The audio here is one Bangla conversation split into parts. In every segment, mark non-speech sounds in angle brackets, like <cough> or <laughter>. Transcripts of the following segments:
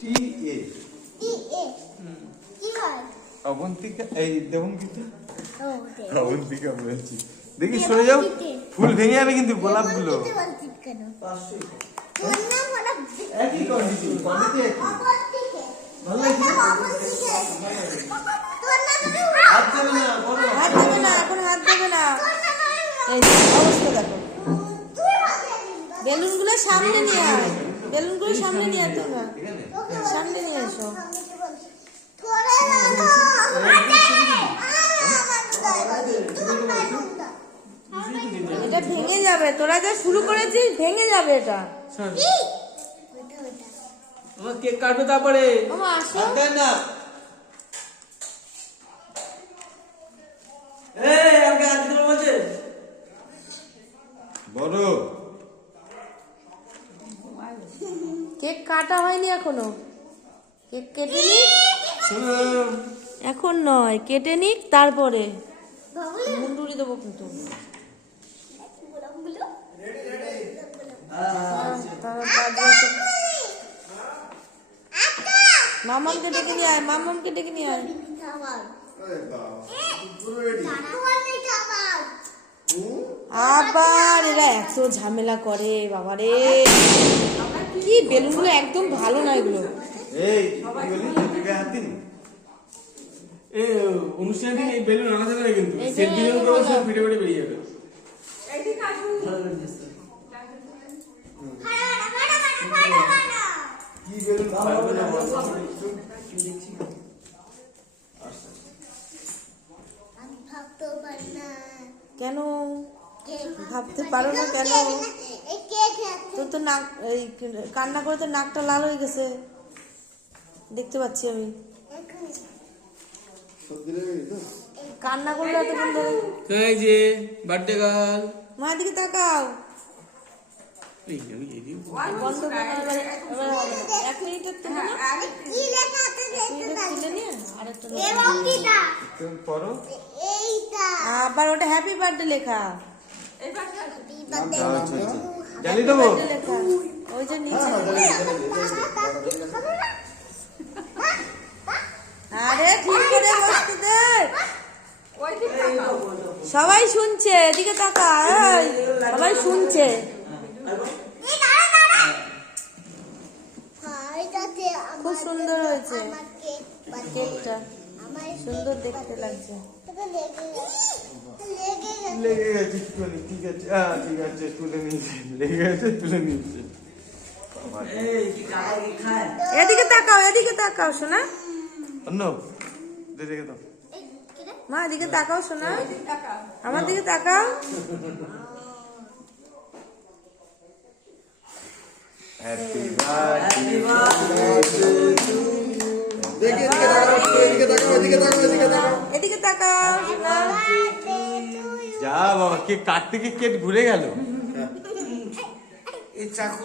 টি এ টি এ কি হয়? অবন্তিকা এই দেবঙ্কিতা ও অবন্তিকা বলছি। দেখি সরে যাও। ফুল ভেঙে যাবে কিন্তু নাম হলো একই কন্ডিশন একই। ভালো লাগছে? অবন্তিকে তোর নাম হাত দেবে না বলো হাত দেবে না এখন হাত দেবে না এই যে অবস্থা দেখো তুই ভাগে বেলুনগুলো সামনে নিয়ে আয় বেলুনগুলো সামনে নিয়ে আয় তোমরা এখানে সামনে নিয়ে এসো তোরে না এটা ভেঙে যাবে তোরা যা শুরু করেছিস ভেঙে যাবে এটা। আমার কেক কাটবে তারপরে। না। বড়। কেক কাটা হয়নি এখনও। কেক কেটে নিক। এখন নয় কেটে নিক তারপরে। মুন্ডুরি দেবো কিন্তু। মামামকে ডেকে নিয়ে আয়, মামামকে ডেকে নিয়ে আয়। আবার এরা এত ঝামেলা করে, বাবারে। কি বেলুনগুলো একদম ভালো না এগুলো। এই কি বলি তুই গায়ে হাত দিনি এ অনুষ্ঠানের দিন এই বেলুন আনা যাবে কিন্তু। এই বেলুন করে সব ফিটে ফিটে বেরিয়ে যাবে। কি বেলুন পারবে না? কেন? ভাবতে পারো না কেন? তোর তো নাক এই কান্না করে তো নাকটা লাল হয়ে গেছে। দেখতে পাচ্ছি আমি। কান্না করলে এতক্ষণ ধরে এই যে বার্থডে গার্ল মায়ের দিকে তাকাও আবার ওটা হ্যাপি বার্থডে লেখা আচ্ছা আচ্ছা জানি দেবো লেখা ওই যে নিচে আরে ঠিক করে বসতে দে সবাই শুনছে এদিকে তাকা সবাই শুনছে। খুব সুন্দর হয়েছে কেকটা সুন্দর দেখতে লাগছে। লেগে গেছে ঠিক আছে হ্যাঁ ঠিক আছে তুলে নিয়েছে লেগে গেছে তুলে নিয়েছে। এদিকে তাকাও এদিকে তাকাও শোনা। অন্য। দে রেখে দাও মা এদিকে তাকাও শোনা আমার দিকে তাকাও। হ্যাপি বার্থডে এদিকে তাকাও যা বাবা কে কাটতে কি কেট ঘুরে গেল? এই চাকু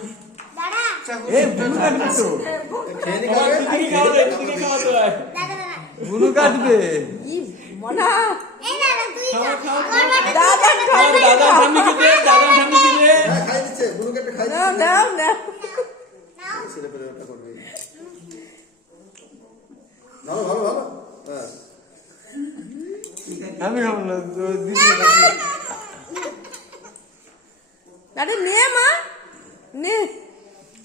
আমি দিদি আরে মা।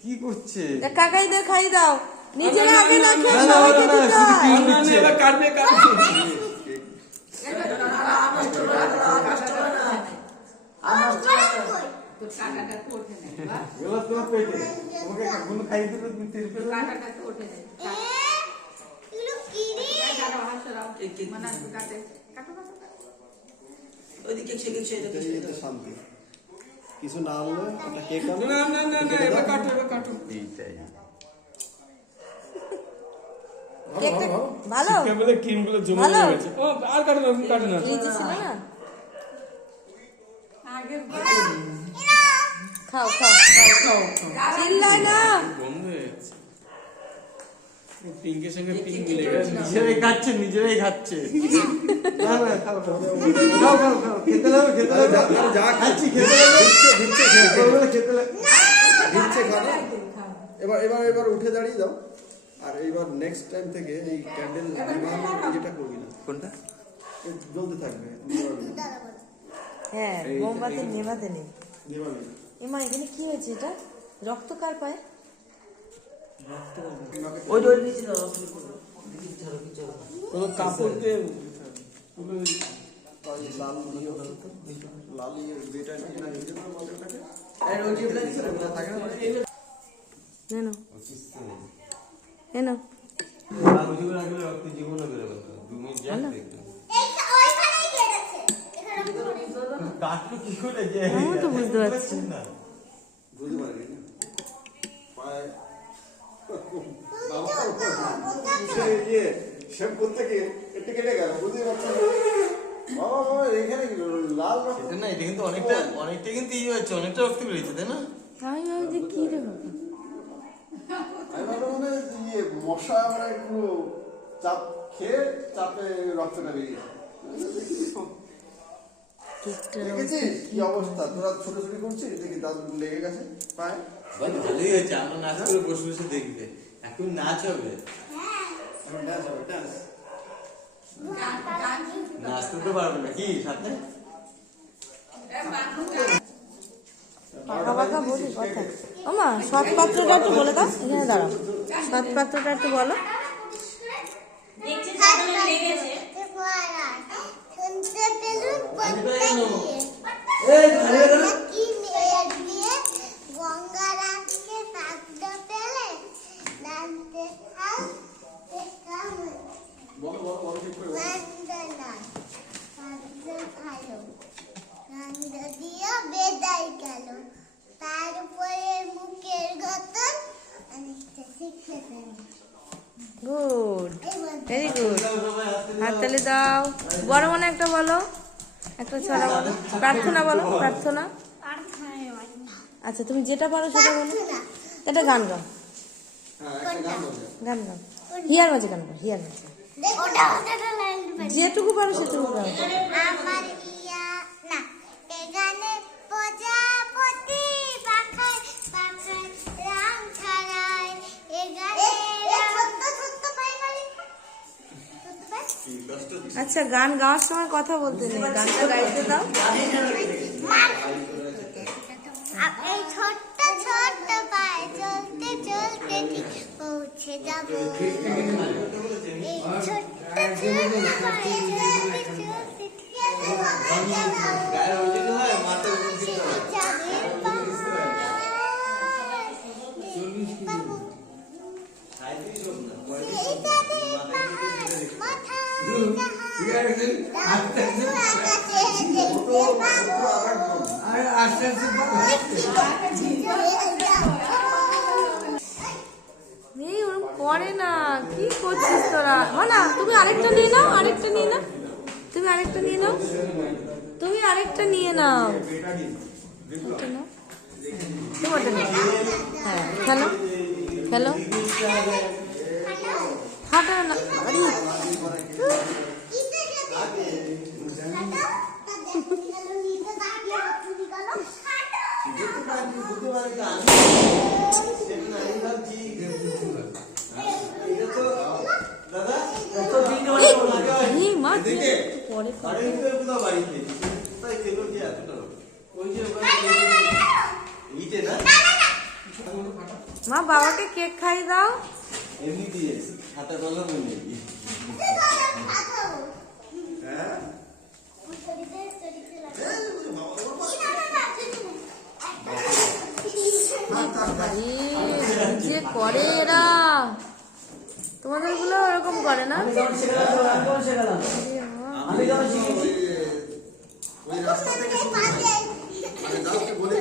কি করছে? কাকাইদের খাই দাও। নিজেরা আগে না খেয়ে না, না, সবাইকে না, না, দিতে শুধু হয়। কি- না, না, এবার কাটবে। কাটবে না? শান্তি। কিছু না হলে একটা কেক আনলে না না না না এটা কাটো এটা কাটো। এইটাই ভালো কেবলে ক্রিমগুলো জমে গেছে ও আর কাটো না কাটো না। ফ্রিজে ছিল না? খাও খাও খাও। খাও না। বন্ধ পিঙ্কের সঙ্গে পিঙ্ক মিলে গেছে। নিজেরাই খাচ্ছে নিজেরাই খাচ্ছে। না না খাও খাও খাও খাও খাও খেতে লাগবে খেতে লাগবে যা খাচ্ছি খেতে দিচ্ছে খেতে লাগবে দিচ্ছে খানা এবার এবার এবার উঠে দাঁড়িয়ে যাও। আর এইবার নেক্সট টাইম থেকে এই ক্যান্ডেল ইয়েটা করবি না। কোনটা? জ্বলতে থাকবে হ্যাঁ মোমবাতি নেভাতে নেই। নিভাবি। এমা এখানে কি হয়েছে এটা? রক্ত কার পায়? ওই নিচে দাও কোনো কাপড় দিয়ে তো, বুঝতে পারছি না। বুঝতে পারবি না ইয়ে শ্যাম্পু থেকে এটা কেটে গেল বুঝতে পারছেন লাল না এটা কিন্তু অনেকটা অনেকটা কিন্তু ইয়ে হচ্ছে অনেকটা রক্ত বেরিয়েছে তাই না আমি ভাবি ইয়ে মশা মানে পুরো চাপ খেয়ে চাপে রক্তটা বেরিয়ে দেখেছিস কি অবস্থা? তোরা ছোটাছুটি করছিস? দেখি দাদু লেগে গেছে? পায়ে? ভাই ভালোই হয়েছে আমরা নাচ করে বসে বসে দেখবে এখন নাচ হবে নাচতে তো পারবে না কি সাথে পাকা পাকা বলি কথা ওমা সৎ পাত্রটা একটু বলে দাও এখানে দাঁড়াও সৎ পাত্রটা একটু বলো এই খালি হয়ে গেল কি মেয়ে দিয়ে গঙ্গারামকে শব্দ পেলে জানতে চাও কেমন বলো বলো বলো ঠিক করে বলো। নন্দনা শব্দ ভালো নন্দ দিয়ে বেদাই গেল তারপরে মুখের গতন অনেকটা শিখে গেল গুড ভেরি গুড হাততালি দাও। বড় মনে একটা বলো। একটা ছড়া বলো। প্রার্থনা বলো প্রার্থনা। আচ্ছা তুমি যেটা পারো সেটা বলো। এটা গান গাও। গান গাও। হিয়ার মাঝে গান গাও হিয়ার মাঝে যেটুকু পারো সেটুকু গাও। আচ্ছা গান গাওয়ার সময় কথা বলতে নেই। গানটা গাইতে দাও। ছোট্ট ছোট্ট পায়ে চলতে চলতে ঠিক পৌঁছে যাব। ছোট্ট ছোট্ট পায়ে চলতে চলতে ঠিক পৌঁছে যাব। তোরা তুমি আরেকটা নিয়ে নাও আরেকটা নিয়ে নাও। তুমি আরেকটা নিয়ে নাও। তুমি আরেকটা নিয়ে নাও। নাও। তোমারটা নাও হ্যাঁ খেলো খেলো হাঁটা না <laughs> <laughs> আরে এই মা তুই একটু পরে কর। ইটে না? মা বাবাকে কেক খাই দাও। এমনি দিয়ে হাতে কলম নেই এই, কি যে করে এরা। তোমাদেরগুলো এরকম করে না? ওই রাস্তা থেকে শুনতে পাই আমি জাস্ট গলিতে